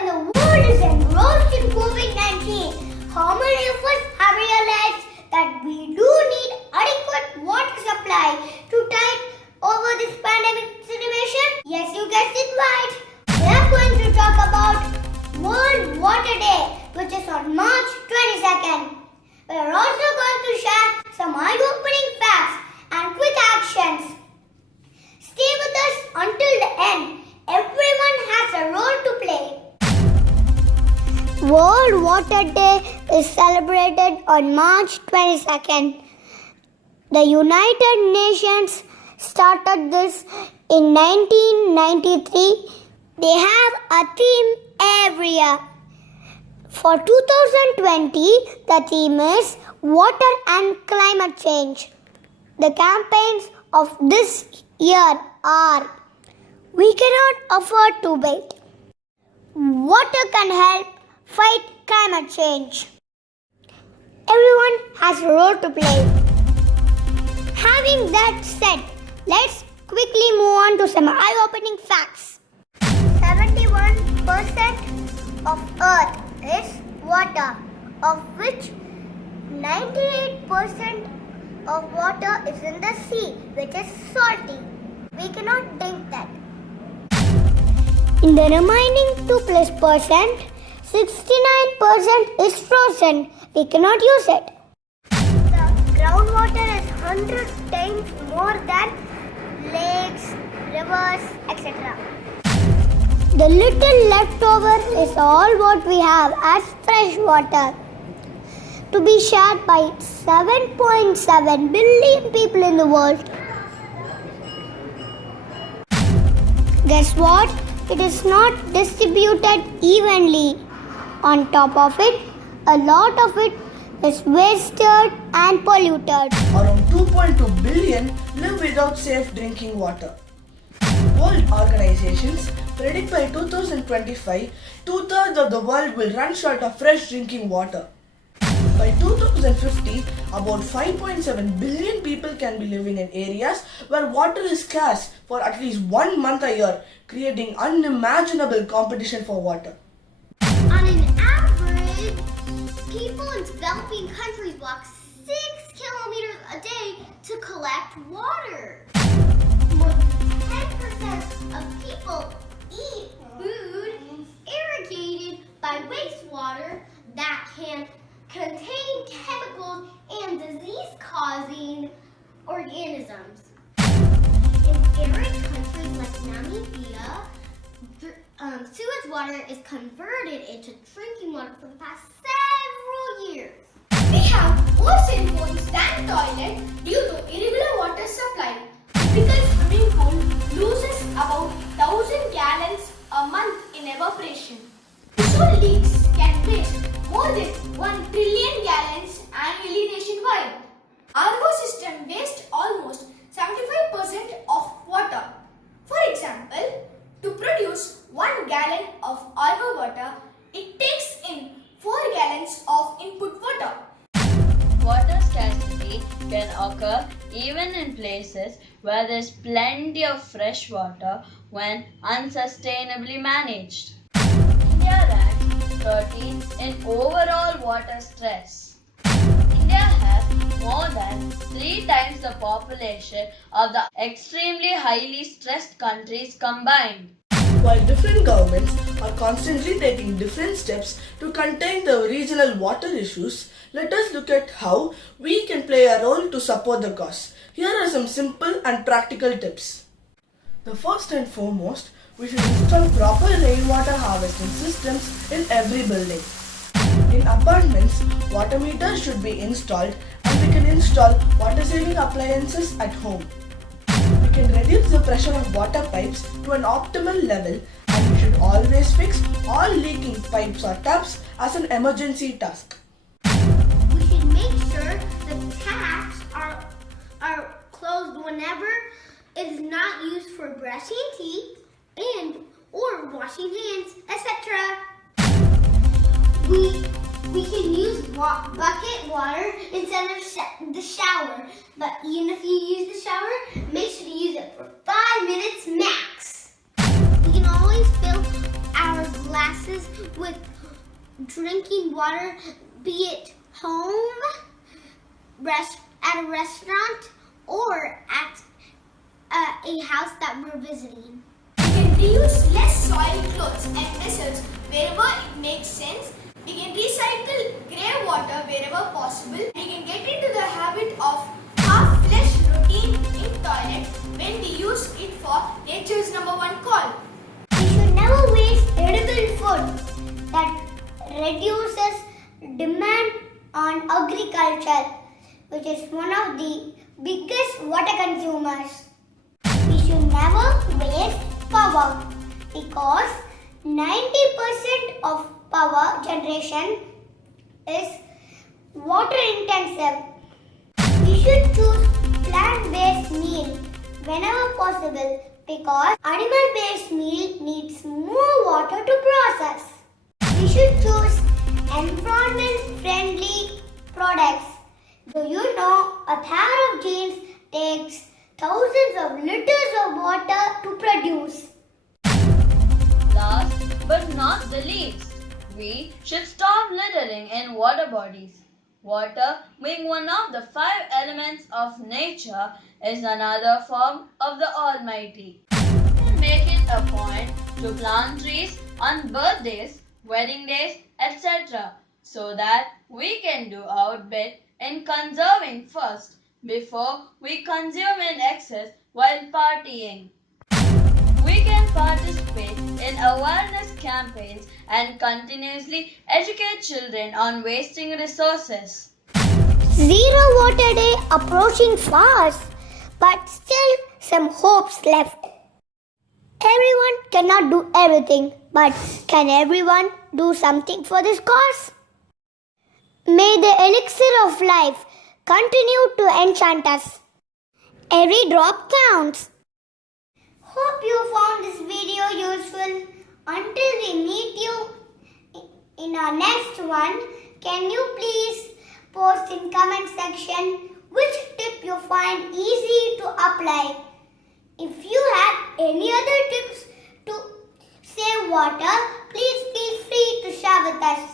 while the world is engrossed in COVID-19, how many of us have realized that we do need adequate water supply to tide over this pandemic situation? Yes, you guessed it right. We are going to talk about World Water Day, which is on March 22nd. We are also going to share some eye-opening facts and quick actions. Stay with us until the end. Everyone has a role to play. World Water Day is celebrated on March 22nd. The United Nations started this in 1993. They have a theme every year. For 2020, the theme is Water and Climate Change. The campaigns of this year are: we cannot afford to wait. Water can help fight climate change. Everyone has a role to play. Having that said, let's quickly move on to some eye-opening facts. 71% of Earth is water, of which 98% of water is in the sea, which is salty. We cannot drink that. In the remaining 2%, 69% is frozen. We cannot use it. The groundwater is 100 times more than lakes, rivers, etc. The little leftover is all what we have as fresh water, to be shared by 7.7 billion people in the world. Guess what? It is not distributed evenly. On top of it, a lot of it is wasted and polluted. Around 2.2 billion live without safe drinking water. World organizations predict by 2025, 2/3 of the world will run short of fresh drinking water. By 2050, about 5.7 billion people can be living in areas where water is scarce for at least 1 month a year, creating unimaginable competition for water. On an average, people in developing countries walk 6 kilometers a day to collect water. More than 10% of people eat food irrigated by wastewater that can contain chemicals and disease-causing organisms. In arid countries like Namibia, sewage water is converted into drinking water for the past several years. We have ocean phones than toilet due to irregular water supply. Typical swimming pool loses about 1,000 gallons a month in evaporation. Usual leaks can waste more than 1 trillion gallons annually nationwide. RO system wastes almost 75% of water. For example, to produce 1 gallon of RO water, it takes in 4 gallons of input water. Water scarcity can occur even in places where there is plenty of fresh water when unsustainably managed. India ranks 13th in overall water stress. India has more than 3 times the population of the extremely highly stressed countries combined. While different governments are constantly taking different steps to contain the regional water issues, let us look at how we can play a role to support the cause. Here are some simple and practical tips. The first and foremost, we should install proper rainwater harvesting systems in every building. In apartments, water meters should be installed, and we can install water-saving appliances at home. We can reduce the pressure of water pipes to an optimal level, and we should always fix all leaking pipes or taps as an emergency task. We should make sure the taps are closed whenever it is not used for brushing teeth and or washing hands, etc. We can use bucket water instead of the shower, but even if you use the shower, make sure to use it for 5 minutes max. We can always fill our glasses with drinking water, be it home, at a restaurant, or at a house that we're visiting. We can reuse less soiled clothes and vessels wherever it makes sense. We can recycle grey water wherever possible. We can get into the habit of half-flush routine in toilet when we use it for nature's #1 call. We should never waste edible food that reduces demand on agriculture, which is one of the biggest water consumers. We should never waste power because 90% of power generation is water intensive. We should choose plant-based meal whenever possible because animal-based meal needs more water to process. We should choose environment-friendly products. Do you know a pair of jeans takes thousands of liters of water to produce? Last but not the least, we should stop littering in water bodies. Water, being one of the 5 elements of nature, is another form of the Almighty. Make it a point to plant trees on birthdays, wedding days, etc. so that we can do our bit in conserving first before we consume in excess while partying. We can participate in awareness campaigns and continuously educate children on wasting resources. Zero water day approaching fast, but still some hopes left. Everyone cannot do everything, but can everyone do something for this cause? May the elixir of life continue to enchant us. Every drop counts. Hope you found this video useful. Until we meet you in our next one, can you please post in comment section which tip you find easy to apply? If you have any other tips to save water, please feel free to share with us.